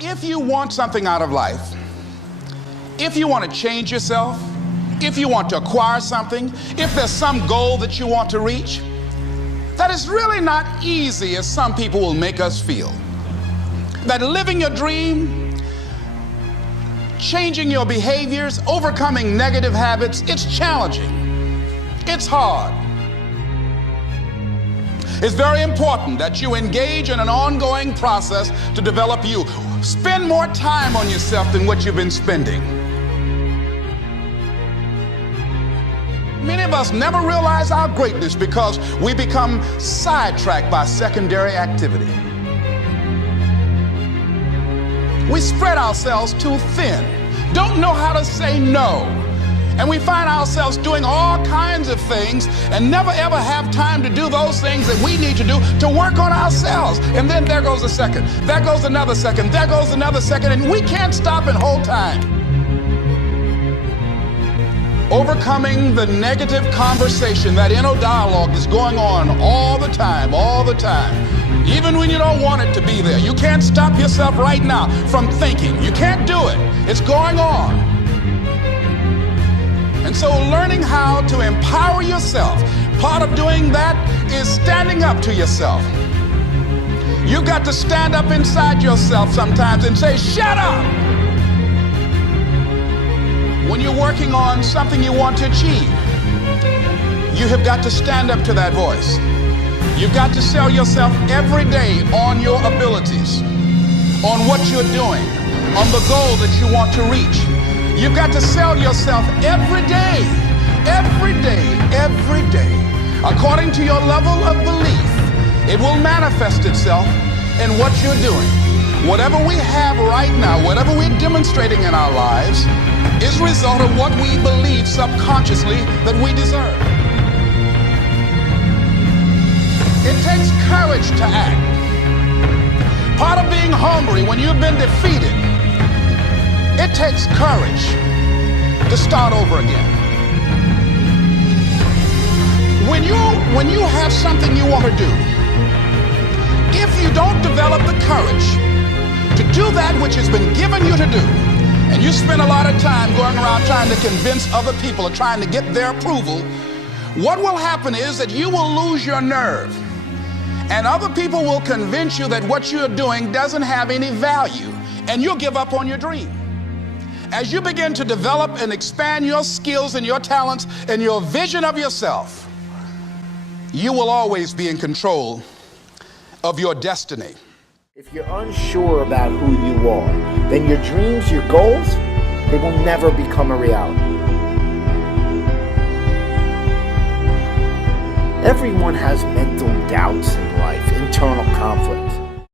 If you want something out of life, if you want to change yourself, if you want to acquire something, if there's some goal that you want to reach, that is really not easy as some people will make us feel. That living your dream, changing your behaviors, overcoming negative habits, it's challenging. It's hard. It's very important that you engage in an ongoing process to develop you. Spend more time on yourself than what you've been spending. Many of us never realize our greatness because we become sidetracked by secondary activity. We spread ourselves too thin, don't know how to say no, and we find ourselves doing all kinds of things and never ever have time to do those things that we need to do to work on ourselves. And then there goes a second, there goes another second, there goes another second, and we can't stop and hold time. Overcoming the negative conversation, that inner dialogue is going on all the time, even when you don't want it to be there. You can't stop yourself right now from thinking. You can't do it. It's going on. And so learning how to empower yourself, part of doing that is standing up to yourself. You've got to stand up inside yourself sometimes and say, shut up! When you're working on something you want to achieve, you have got to stand up to that voice. You've got to sell yourself every day on your abilities, on what you're doing, on the goal that you want to reach. You've got to sell yourself every day, according to your level of belief. It will manifest itself in what you're doing. Whatever we have right now, whatever we're demonstrating in our lives, is a result of what we believe subconsciously that we deserve. It takes courage to act. Part of being hungry when you've been defeated, it takes courage to start over again. When you have something you want to do, if you don't develop the courage to do that which has been given you to do, and you spend a lot of time going around trying to convince other people or trying to get their approval, what will happen is that you will lose your nerve. And other people will convince you that what you're doing doesn't have any value, and you'll give up on your dream. As you begin to develop and expand your skills and your talents and your vision of yourself, you will always be in control of your destiny. If you're unsure about who you are, then your dreams, your goals, they will never become a reality. Everyone has mental doubts in life, internal conflicts.